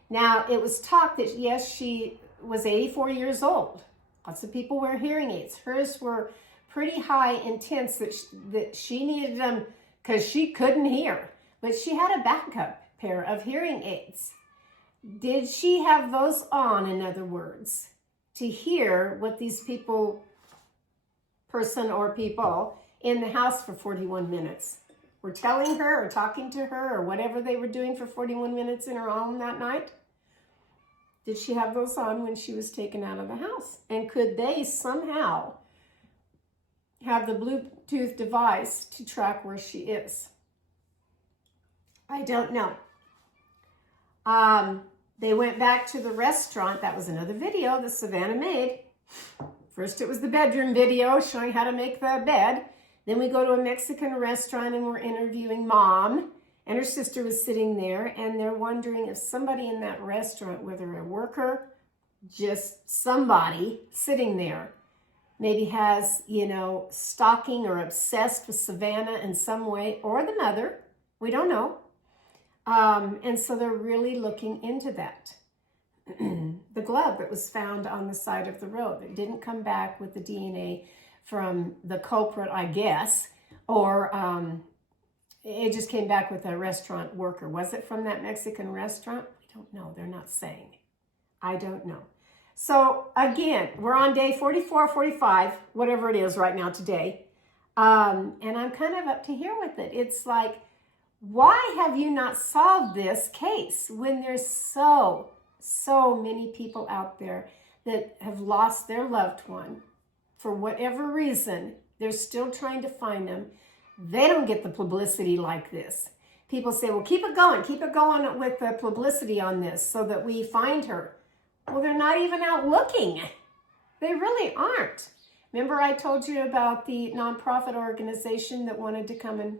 Now, it was talked that, yes, she was 84 years old. Lots of people wear hearing aids. Hers were pretty high, intense, that she needed them because she couldn't hear. But she had a backup pair of hearing aids. Did she have those on, in other words, to hear what these people in the house for 41 minutes were telling her or talking to her or whatever they were doing for 41 minutes in her home that night? Did she have those on when she was taken out of the house? And could they somehow have the Bluetooth device to track where she is? I don't know. They went back to the restaurant. That was another video that Savannah made. First, it was the bedroom video showing how to make the bed. Then we go to a Mexican restaurant and we're interviewing Mom. And her sister was sitting there, and they're wondering if somebody in that restaurant, whether a worker, just somebody sitting there, maybe has, stalking or obsessed with Savannah in some way, or the mother. We don't know. And so they're really looking into that. The glove that was found on the side of the road that didn't come back with the DNA from the culprit, I guess, or it just came back with a restaurant worker. Was it from that Mexican restaurant? We don't know. They're not saying. I don't know. So again, we're on day 44, 45, whatever it is right now today. And I'm kind of up to here with it. It's like, why have you not solved this case when there's so many people out there that have lost their loved one for whatever reason? They're still trying to find them. They don't get the publicity like this. People say, well, keep it going with the publicity on this so that we find her. Well, they're not even out looking. They really aren't. Remember I told you about the nonprofit organization that wanted to come and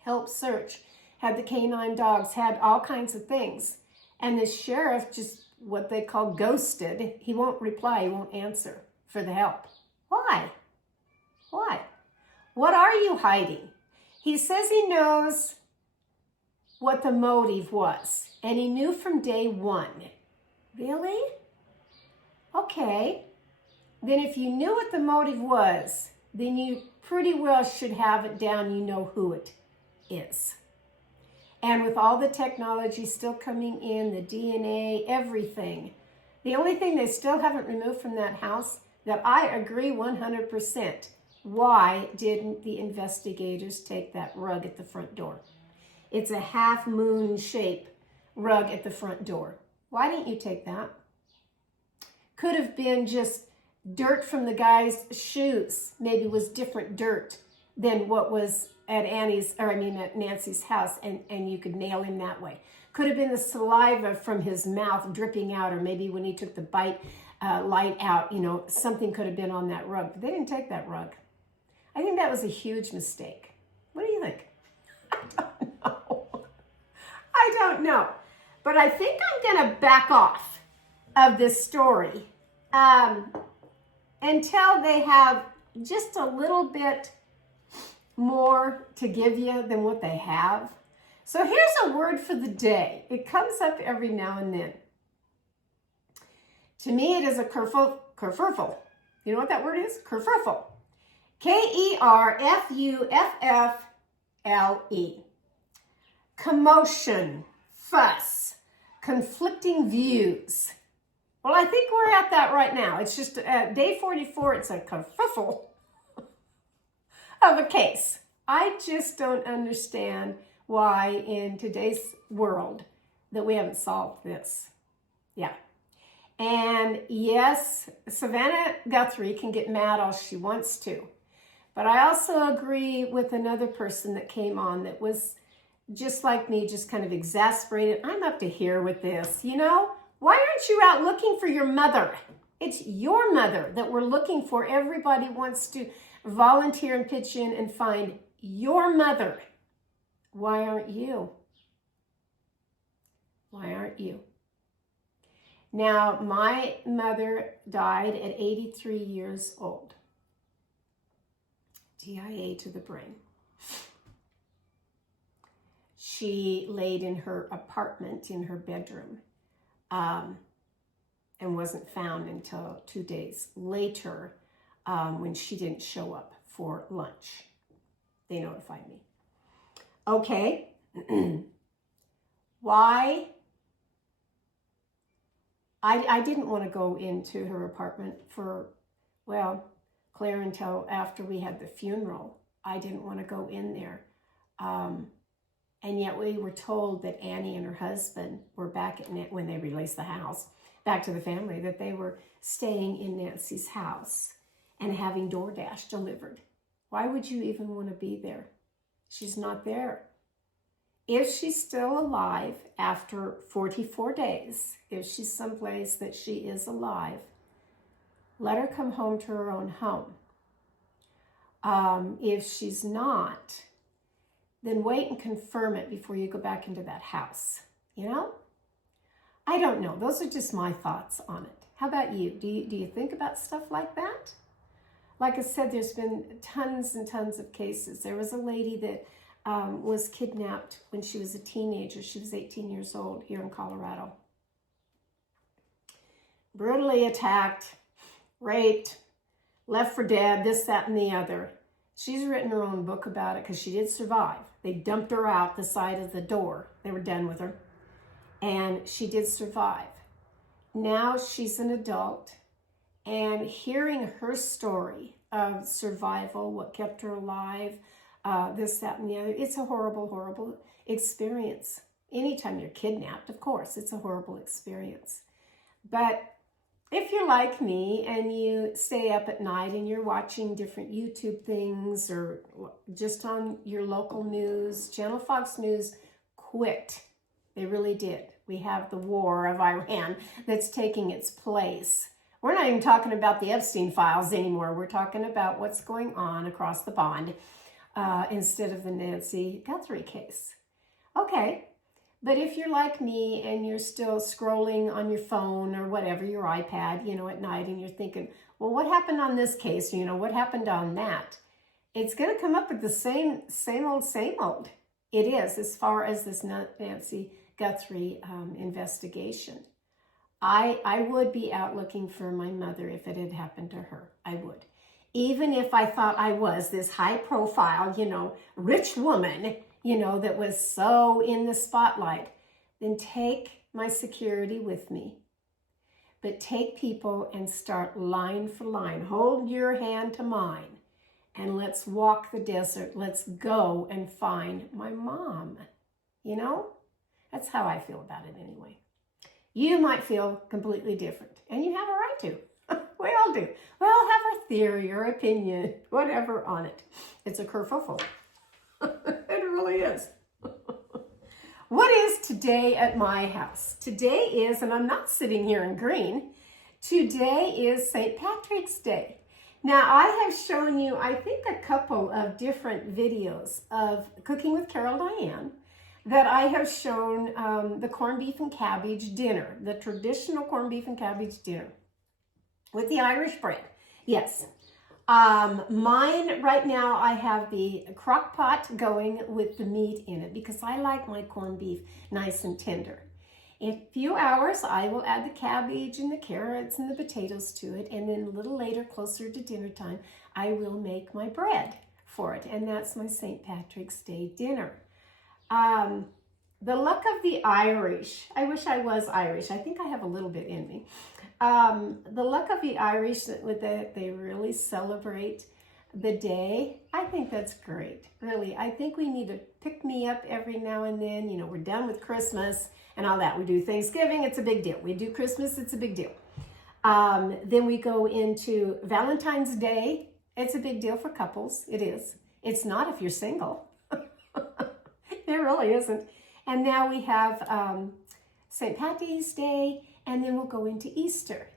help search, had the canine dogs, had all kinds of things. And the sheriff just, what they call ghosted. He won't reply, he won't answer for the help. Why? Why? What are you hiding? He says he knows what the motive was, and he knew from day one. Really? Okay. Then if you knew what the motive was, then you pretty well should have it down. You know who it is. And with all the technology still coming in, the DNA, everything, the only thing they still haven't removed from that house that I agree 100%, why didn't the investigators take that rug at the front door? It's a half moon shape rug at the front door. Why didn't you take that? Could have been just dirt from the guy's shoes. Maybe it was different dirt than what was at Nancy's house, and you could nail him that way. Could have been the saliva from his mouth dripping out, or maybe when he took the bite light out, something could have been on that rug. But they didn't take that rug. I think that was a huge mistake. What do you think? I don't know. But I think I'm going to back off of this story until they have just a little bit more to give you than what they have. So here's a word for the day. It comes up every now and then. To me, it is a kerfuffle. You know what that word is? Kerfuffle. Kerfuffle. Commotion, fuss, conflicting views. Well, I think we're at that right now. It's just day 44. It's a kerfuffle of a case. I just don't understand why in today's world that we haven't solved this. Yeah. And yes, Savannah Guthrie can get mad all she wants to. But I also agree with another person that came on that was just like me, just kind of exasperated. I'm up to here with this, Why aren't you out looking for your mother? It's your mother that we're looking for. Everybody wants to volunteer and pitch in and find your mother. Why aren't you? Why aren't you? Now, my mother died at 83 years old. TIA to the brain. She laid in her apartment, in her bedroom, and wasn't found until 2 days later when she didn't show up for lunch. They notified me. Okay. Why? I didn't want to go into her apartment for, well, Claire, until after we had the funeral. I didn't want to go in there. And yet we were told that Annie and her husband were back at when they released the house, back to the family, that they were staying in Nancy's house and having DoorDash delivered. Why would you even want to be there? She's not there. If she's still alive after 44 days, if she's someplace that she is alive, let her come home to her own home. If she's not, then wait and confirm it before you go back into that house. You know? I don't know. Those are just my thoughts on it. How about you? Do you think about stuff like that? Like I said, there's been tons and tons of cases. There was a lady that was kidnapped when she was a teenager. She was 18 years old here in Colorado. Brutally attacked, raped, left for dead, this, that, and the other. She's written her own book about it because she did survive. They dumped her out the side of the door. They were done with her. And she did survive. Now she's an adult. And hearing her story of survival, what kept her alive, this, that, and the other, it's a horrible, horrible experience. Anytime you're kidnapped, of course, it's a horrible experience. But if you're like me and you stay up at night and you're watching different YouTube things or just on your local news, Channel Fox News quit. They really did. We have the war of Iran that's taking its place. We're not even talking about the Epstein files anymore. We're talking about what's going on across the pond instead of the Nancy Guthrie case. Okay. But if you're like me and you're still scrolling on your phone or whatever, your iPad, at night, and you're thinking, well, what happened on this case? What happened on that? It's going to come up with the same old. It is, as far as this Nancy Guthrie investigation. I would be out looking for my mother if it had happened to her. I would. Even if I thought I was this high profile, rich woman, that was so in the spotlight, then take my security with me. But take people and start line for line. Hold your hand to mine and let's walk the desert. Let's go and find my mom. That's how I feel about it anyway. You might feel completely different, and you have a right to. We all do. We all have our theory or opinion, whatever on it. It's a kerfuffle. It really is. What is today at my house? Today is, and I'm not sitting here in green, today is St. Patrick's Day. Now, I have shown you, I think, a couple of different videos of Cooking with Carol Diane that I have shown the corned beef and cabbage dinner, the traditional corned beef and cabbage dinner with the Irish bread. Yes. Mine right now, I have the crock pot going with the meat in it because I like my corned beef nice and tender. In a few hours, I will add the cabbage and the carrots and the potatoes to it. And then a little later, closer to dinner time, I will make my bread for it. And that's my St. Patrick's Day dinner. The luck of the Irish. I wish I was Irish. I think I have a little bit in me. The luck of the Irish, that they really celebrate the day. I think that's great. Really, I think we need to pick me up every now and then. We're done with Christmas and all that. We do Thanksgiving, it's a big deal. We do Christmas, it's a big deal. Then we go into Valentine's Day. It's a big deal for couples. It is. It's not if you're single. It really isn't. And now we have St. Patty's Day, and then we'll go into Easter.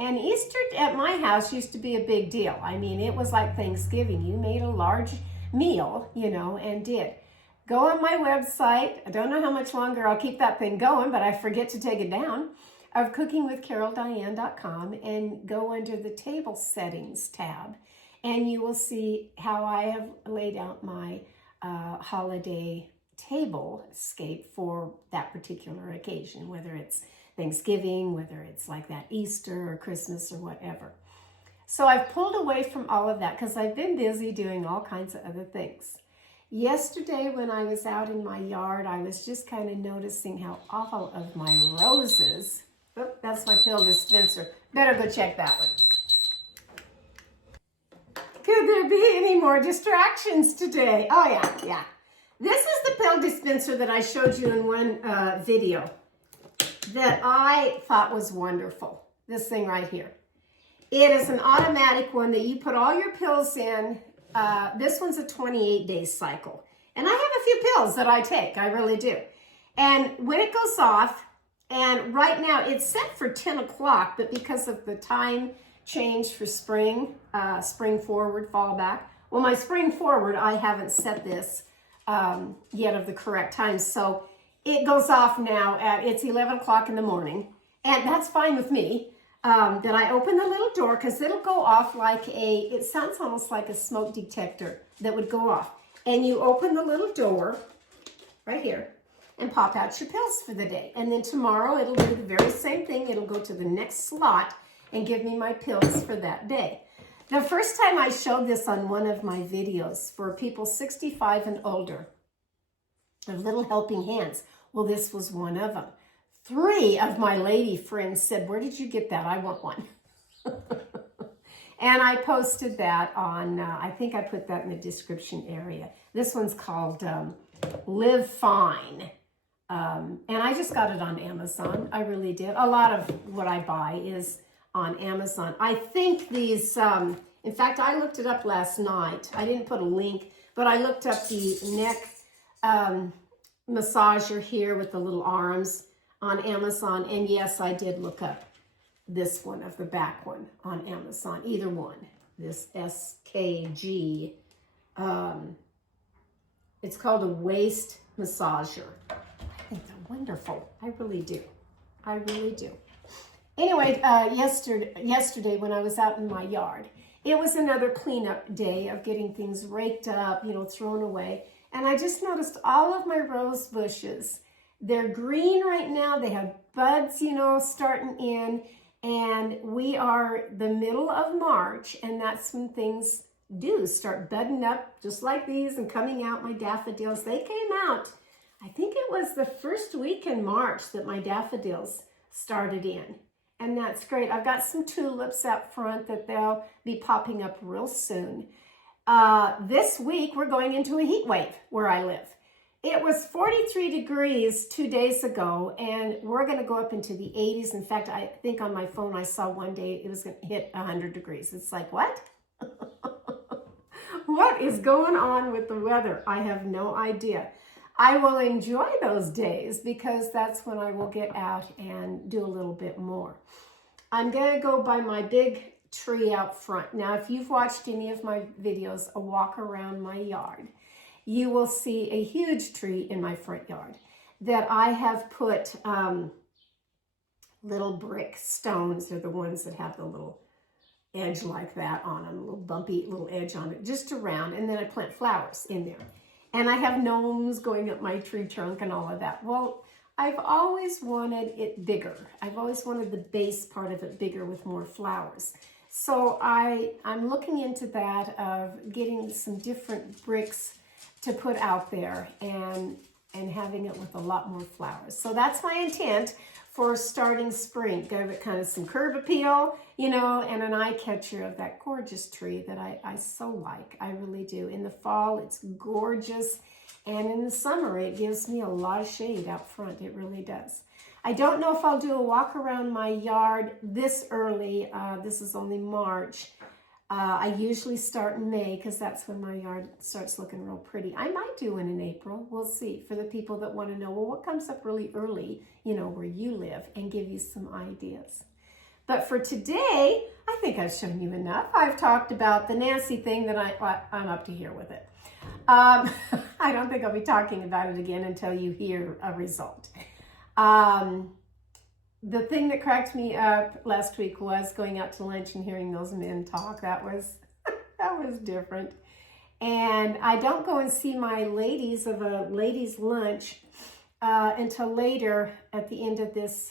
And Easter at my house used to be a big deal. I mean, it was like Thanksgiving. You made a large meal, you know, and did. Go on my website. I don't know how much longer I'll keep that thing going, but I forget to take it down, of cookingwithcaroldiane.com, and go under the table settings tab, and you will see how I have laid out my holiday table scape for that particular occasion, whether it's Thanksgiving, whether it's like that Easter or Christmas or whatever. So I've pulled away from all of that because I've been busy doing all kinds of other things. Yesterday when I was out in my yard, I was just kind of noticing how all of my roses, oh, that's my pill dispenser. Better go check that one. Could there be any more distractions today? Oh yeah. This is the pill dispenser that I showed you in one video that I thought was wonderful. This thing right here. It is an automatic one that you put all your pills in. This one's a 28-day cycle. And I have a few pills that I take, I really do. And when it goes off, and right now it's set for 10 o'clock, but because of the time change for spring, spring forward, fall back. Well, my spring forward, I haven't set this yet of the correct time. So it goes off now it's 11 o'clock in the morning. And that's fine with me. That I open the little door because it'll go off like it sounds almost like a smoke detector that would go off. And you open the little door right here and pop out your pills for the day. And then tomorrow it'll do the very same thing. It'll go to the next slot and give me my pills for that day. The first time I showed this on one of my videos for people 65 and older, of Little Helping Hands. Well, this was one of them. 3 of my lady friends said, "Where did you get that? I want one." And I posted that on, I think I put that in the description area. This one's called Live Fine. And I just got it on Amazon. I really did. A lot of what I buy is on Amazon. I think these, in fact, I looked it up last night. I didn't put a link, but I looked up the neck massager here with the little arms on Amazon. And yes, I did look up this one of the back one on Amazon, either one, this SKG. It's called a waist massager. I think they're wonderful. I really do. I really do. Anyway, yesterday when I was out in my yard, it was another cleanup day of getting things raked up, you know, thrown away. And I just noticed all of my rose bushes. They're green right now. They have buds, you know, starting in. And we are the middle of March, and that's when things do start budding up, just like these, and coming out. My daffodils, they came out, I think it was the first week in March that my daffodils started in. And that's great. I've got some tulips out front that they'll be popping up real soon. This week, we're going into a heat wave where I live. It was 43 degrees 2 days ago, and we're going to go up into the 80s. In fact, I think on my phone I saw one day it was going to hit 100 degrees. It's like, what? What is going on with the weather? I have no idea. I will enjoy those days because that's when I will get out and do a little bit more. I'm going to go by my big tree out front. Now, if you've watched any of my videos, a walk around my yard, you will see a huge tree in my front yard that I have put little brick stones. They're the ones that have the little edge like that on them, a little bumpy little edge on it, just around. And then I plant flowers in there. And I have gnomes going up my tree trunk and all of that. Well, I've always wanted it bigger. I've always wanted the base part of it bigger with more flowers. So I'm looking into that of getting some different bricks to put out there and having it with a lot more flowers. So that's my intent for starting spring. Give it kind of some curb appeal, you know, and an eye catcher of that gorgeous tree that I so like. I really do. In the fall, it's gorgeous. And in the summer, it gives me a lot of shade out front. It really does. I don't know if I'll do a walk around my yard this early. This is only March. I usually start in May because that's when my yard starts looking real pretty. I might do one in April. We'll see. For the people that want to know, well, what comes up really early, you know, where you live, and give you some ideas. But for today, I think I've shown you enough. I've talked about the nasty thing that I'm up to here with it. I don't think I'll be talking about it again until you hear a result. The thing that cracked me up last week was going out to lunch and hearing those men talk. That was different. And I don't go and see my ladies of a ladies' lunch until later at the end of this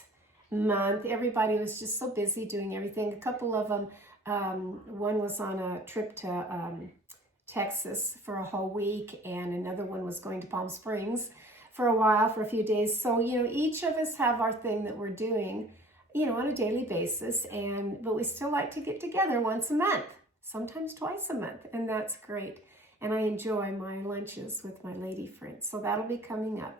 month. Everybody was just so busy doing everything. A couple of them, one was on a trip to Texas for a whole week, and another one was going to Palm Springs for a while, for a few days. So, each of us have our thing that we're doing, on a daily basis, but we still like to get together once a month, sometimes twice a month, and that's great. And I enjoy my lunches with my lady friends. So that'll be coming up.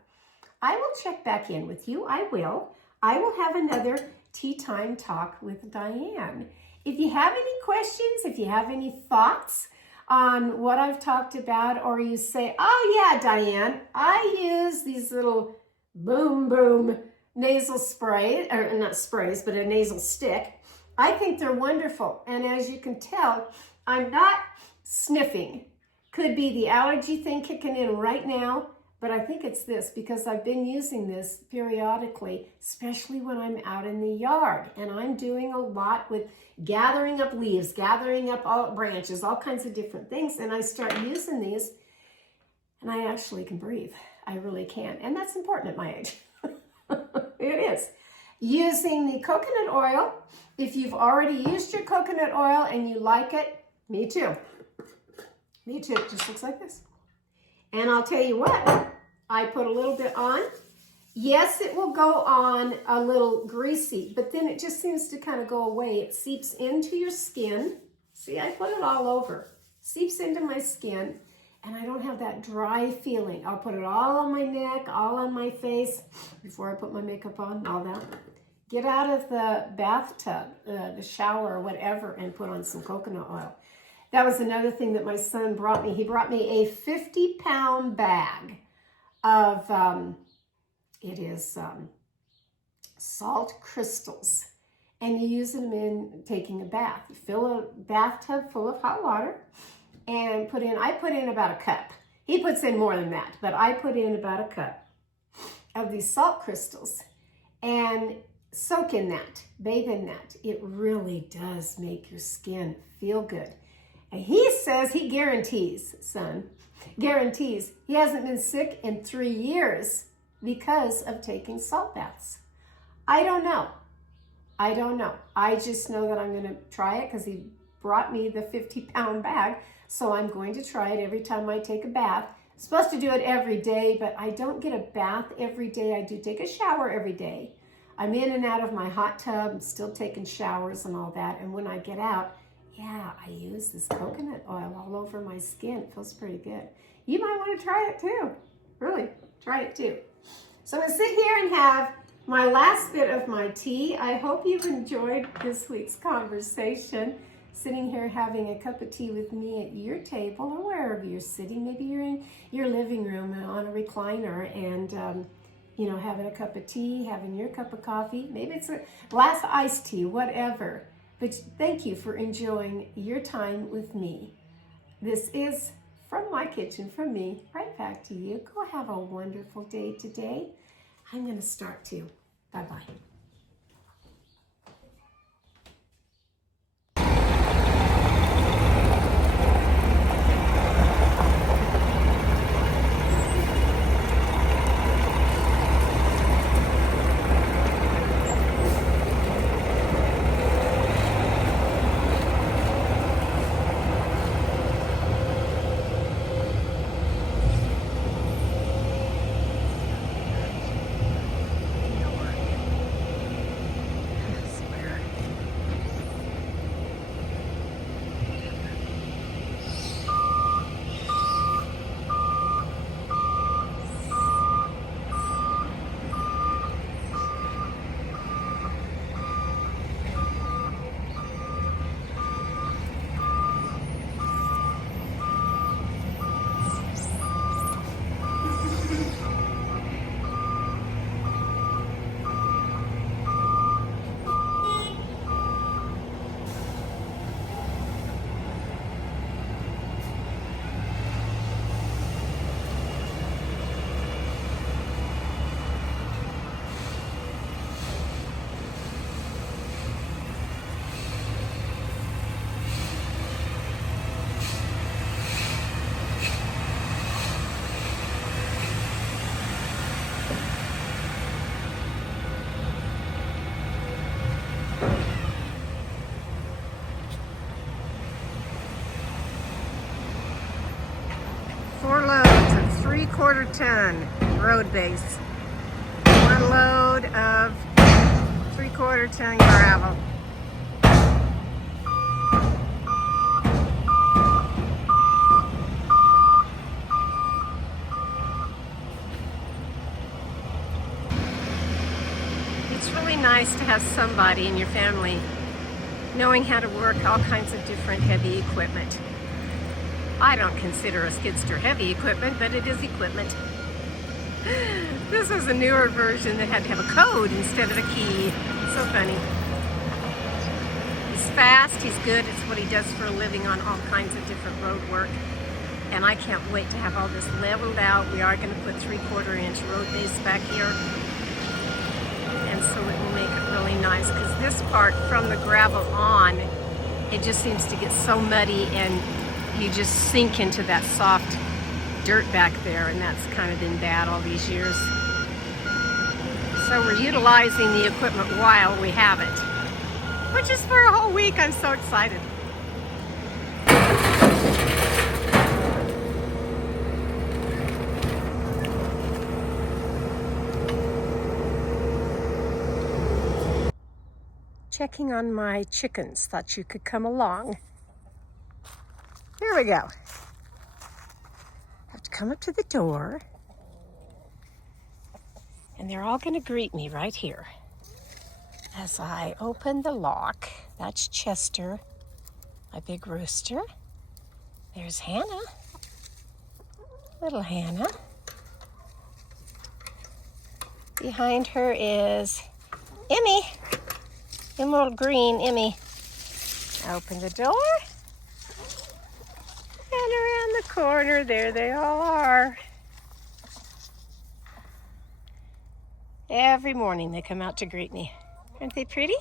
I will check back in with you. I will have another tea time talk with Diane. If you have any questions, if you have any thoughts on what I've talked about, or you say, oh yeah, Diane, I use these little boom nasal spray, or not sprays, but a nasal stick. I think they're wonderful. And as you can tell, I'm not sniffing. Could be the allergy thing kicking in right now, but I think it's this, because I've been using this periodically, especially when I'm out in the yard. And I'm doing a lot with gathering up leaves, gathering up all branches, all kinds of different things. And I start using these, and I actually can breathe. I really can. And that's important at my age. It is. Using the coconut oil. If you've already used your coconut oil and you like it, me too. Me too. It just looks like this. And I'll tell you what, I put a little bit on. Yes, it will go on a little greasy, but then it just seems to kind of go away. It seeps into your skin. See, I put it all over. Seeps into my skin, and I don't have that dry feeling. I'll put it all on my neck, all on my face, before I put my makeup on, all that. Get out of the bathtub, the shower, or whatever, and put on some coconut oil. That was another thing that my son brought me. He brought me a 50-pound bag of, salt crystals. And you use them in taking a bath. You fill a bathtub full of hot water and I put in about a cup. He puts in more than that, but I put in about a cup of these salt crystals and soak in that, bathe in that. It really does make your skin feel good. And he says, he guarantees, son, guarantees he hasn't been sick in 3 years because of taking salt baths. I don't know. I just know that I'm going to try it because he brought me the 50-pound bag. So I'm going to try it every time I take a bath. I'm supposed to do it every day, but I don't get a bath every day. I do take a shower every day. I'm in and out of my hot tub. I'm still taking showers and all that. And when I get out, yeah, I use this coconut oil all over my skin. It feels pretty good. You might want to try it too. Really, try it too. So I'm going to sit here and have my last bit of my tea. I hope you've enjoyed this week's conversation. Sitting here having a cup of tea with me at your table or wherever you're sitting. Maybe you're in your living room on a recliner and, having a cup of tea, having your cup of coffee. Maybe it's a glass of iced tea, whatever. But thank you for enjoying your time with me. This is from my kitchen, from me, right back to you. Go have a wonderful day today. I'm going to start too. Bye-bye. 3/4 ton road base. One load of 3/4 ton gravel. It's really nice to have somebody in your family knowing how to work all kinds of different heavy equipment. I don't consider a skidster heavy equipment, but it is equipment. This is a newer version that had to have a code instead of a key. So funny. He's fast, he's good, it's what he does for a living on all kinds of different road work. And I can't wait to have all this leveled out. We are going to put 3/4 inch road base back here. And so it will make it really nice, because this part from the gravel on, it just seems to get so muddy and you just sink into that soft dirt back there, and that's kind of been bad all these years. So we're utilizing the equipment while we have it, which is for a whole week. I'm so excited. Checking on my chickens. Thought you could come along. Here we go. Have to come up to the door. And they're all going to greet me right here. As I open the lock, that's Chester, my big rooster. There's Hannah, little Hannah. Behind her is Emmy. Emerald green Emmy. Open the door. And around the corner, there they all are. Every morning they come out to greet me. Aren't they pretty?